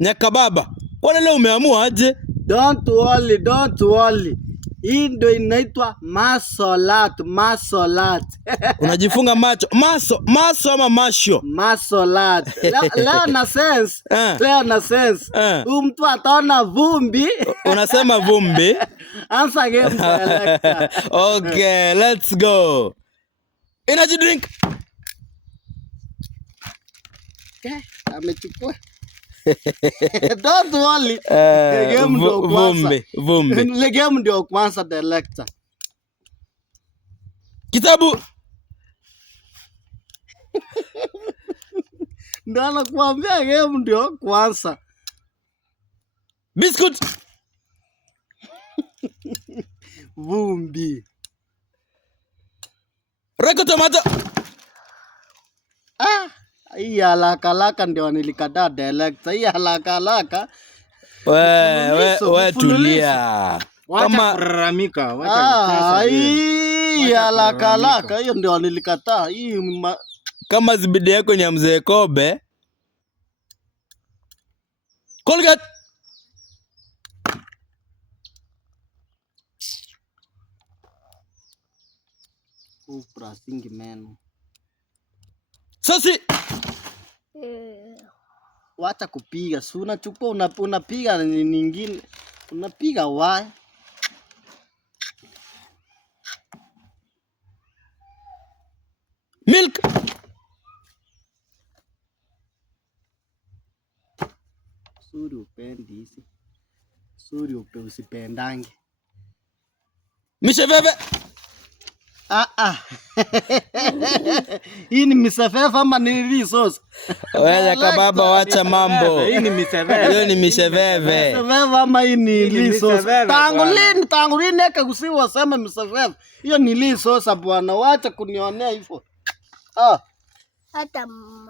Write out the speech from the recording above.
Nyaka baba. Wala leo umeamua aje? Don't worry. Hii ndio inaitwa masolat. Unajifunga macho. Maso ama masho? Masolat. Leo na sense. Mtu ataona vumbi. Unasema vumbi? Answer game selector. Okay, let's go. Energy drink. Okay, amechukua. Don't worry. Vumbi. Le game ndio kwanza selector. Kitabu. Ndio nakwambia game ndio kwanza. Biscuit. Vumbi. Royco tomato. Hii haraka ndio nilikataa dialect. Hii haraka. We tulia. Kama kuraramika, wacha hii haraka hiyo ndio nilikataa. Hii kama zibidi yako ni ya mzee Kobe. Colgate. Brushing meno. Sosi. Wacha kupiga. Si unachukua unapiga nyingine. Unapiga wapi? Milk. Suri upendi hizi. Suri usipendange. Misheveve. Hii ni misefefe ama ni resource? Wewe kababa wacha mambo. Hii ni miseveve. Hiyo ni misheveve. Misefefe ama hii ni resource? Tangu lini eka kusiwa sema misefefe. Hiyo ni resource bwana, wacha kunionea hivyo. Hata